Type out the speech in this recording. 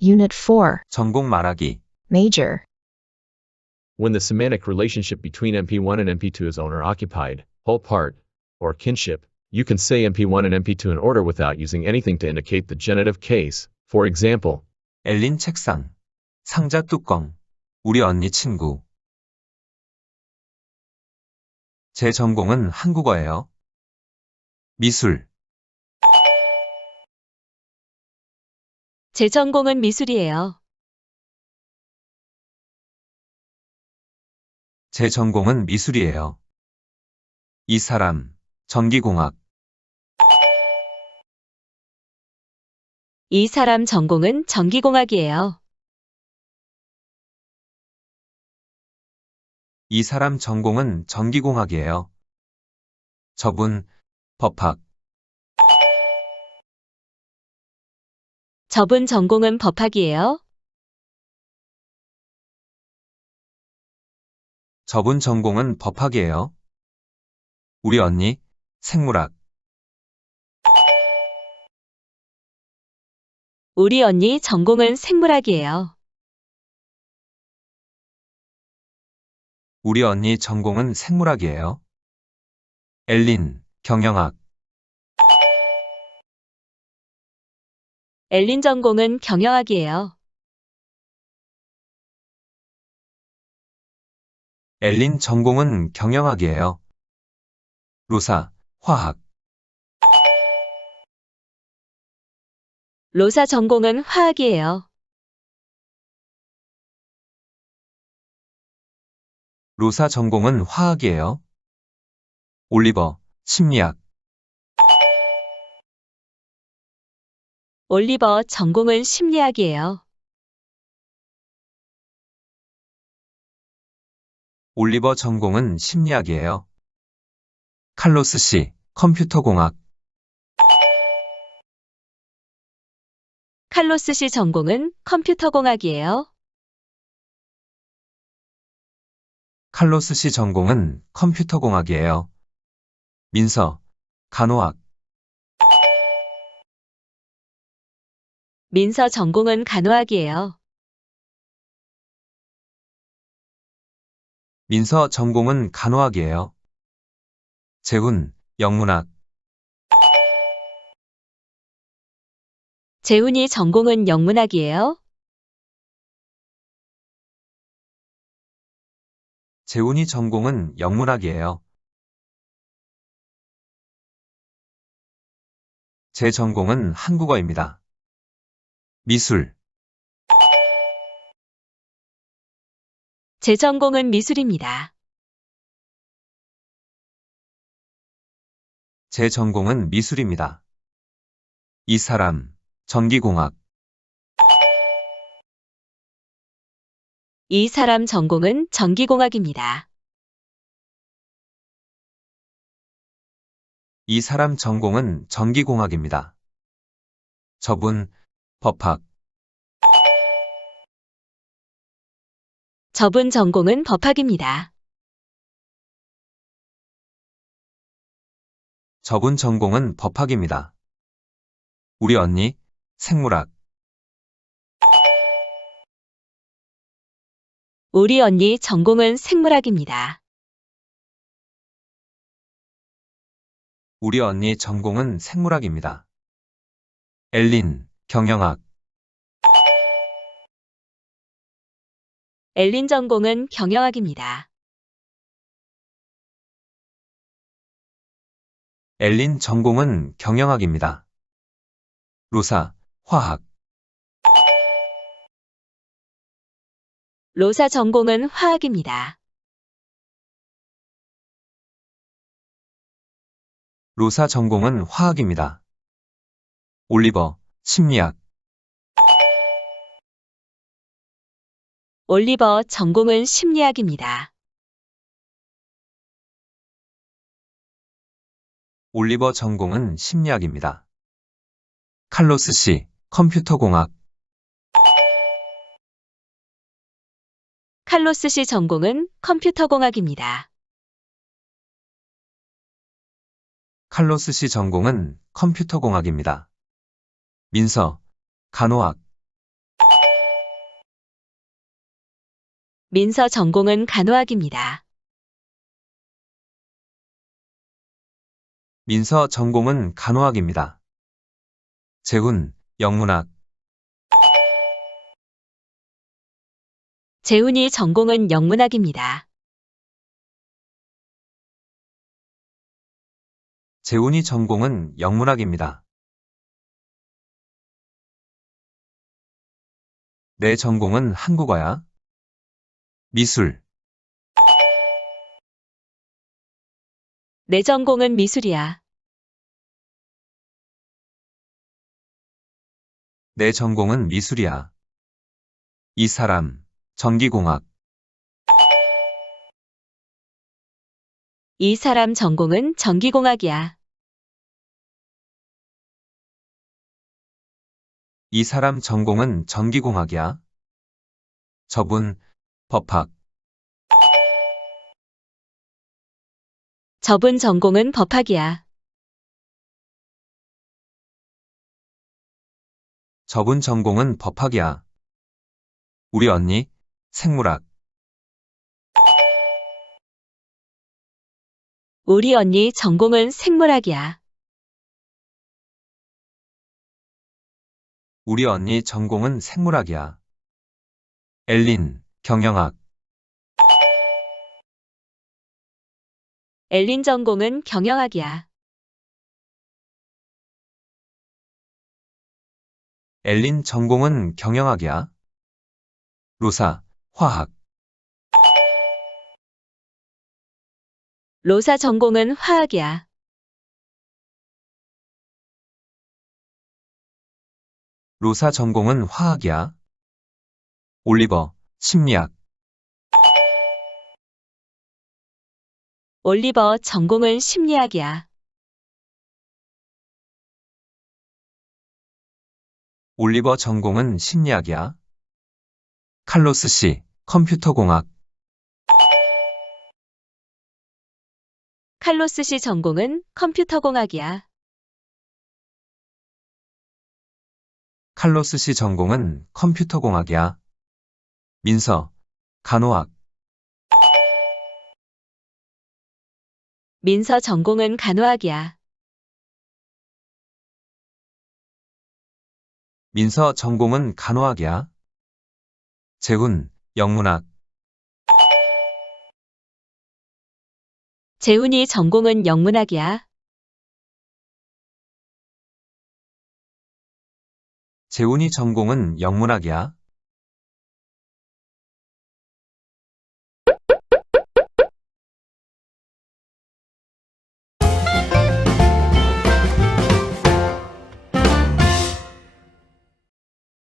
Unit 4. 전공 말하기. Major. When the semantic relationship between MP1 and MP2 is owner-occupied, whole part, or kinship, you can say MP1 and MP2 in order without using anything to indicate the genitive case. For example, 엘린 책상. 상자 뚜껑. 우리 언니 친구. 제 전공은 한국어예요. 미술. 제 전공은 미술이에요. 제 전공은 미술이에요. 이 사람. 전기공학. 이 사람 전공은 전기공학이에요. 이 사람 전공은 전기공학이에요. 저분. 법학. 저분 전공은 법학이에요. 저분 전공은 법학이에요. 우리 언니. 생물학. 우리 언니 전공은 생물학이에요. 우리 언니 전공은 생물학이에요. 엘린. 경영학. 엘린 전공은 경영학이에요. 엘린 전공은 경영학이에요. 로사. 화학. 로사 전공은 화학이에요. 로사 전공은 화학이에요. 올리버. 심리학. 올리버 전공은 심리학이에요. 올리버 전공은 심리학이에요. 칼로스 씨. 컴퓨터공학. 칼로스 씨 전공은 컴퓨터공학이에요. 칼로스 씨 전공은 컴퓨터공학이에요. 민서. 간호학. 민서 전공은 간호학이에요. 민서 전공은 간호학이에요. 재훈. 영문학. 재훈이 전공은 영문학이에요. 재훈이 전공은 영문학이에요. 제 전공은 한국어입니다. 미술. 제 전공은 미술입니다. 제 전공은 미술입니다. 이 사람. 전기공학. 이 사람 전공은 전기공학입니다. 이 사람 전공은 전기공학입니다. 저분. 법학. 저분 전공은 법학입니다. 저분 전공은 법학입니다. 우리 언니. 생물학. 우리 언니 전공은 생물학입니다. 우리 언니 전공은 생물학입니다. 엘린. 경영학. 엘린 전공은 경영학입니다. 엘린 전공은 경영학입니다. 로사. 화학. 로사 전공은 화학입니다. 로사 전공은 화학입니다. 올리버. 심리학. 올리버 전공은 심리학입니다. 올리버 전공은 심리학입니다. 칼로스 씨. 컴퓨터공학. 칼로스 씨 전공은 컴퓨터공학입니다. 칼로스 씨 전공은 컴퓨터공학입니다. 민서, 간호학. 민서 전공은 간호학입니다. 민서 전공은 간호학입니다. 재훈, 영문학. 재훈이 전공은 영문학입니다. 재훈이 전공은 영문학입니다. 내 전공은 한국어야. 미술. 내 전공은 미술이야. 내 전공은 미술이야. 이 사람, 전기공학. 이 사람 전공은 전기공학이야. 이 사람 전공은 전기공학이야. 저분, 법학. 저분 전공은 법학이야. 저분 전공은 법학이야. 우리 언니, 생물학. 우리 언니 전공은 생물학이야. 우리 언니 전공은 생물학이야. 엘린, 경영학. 엘린 전공은 경영학이야. 엘린 전공은 경영학이야. 로사, 화학. 로사 전공은 화학이야. 로사 전공은 화학이야. 올리버, 심리학. 올리버 전공은 심리학이야. 올리버 전공은 심리학이야. 칼로스 씨, 컴퓨터공학. 칼로스 씨 전공은 컴퓨터공학이야. 칼로스 씨 전공은 컴퓨터공학이야. 민서, 간호학. 민서 전공은 간호학이야. 민서 전공은 간호학이야. 재훈, 영문학. 재훈이 전공은 영문학이야. 재훈이 전공은 영문학이야.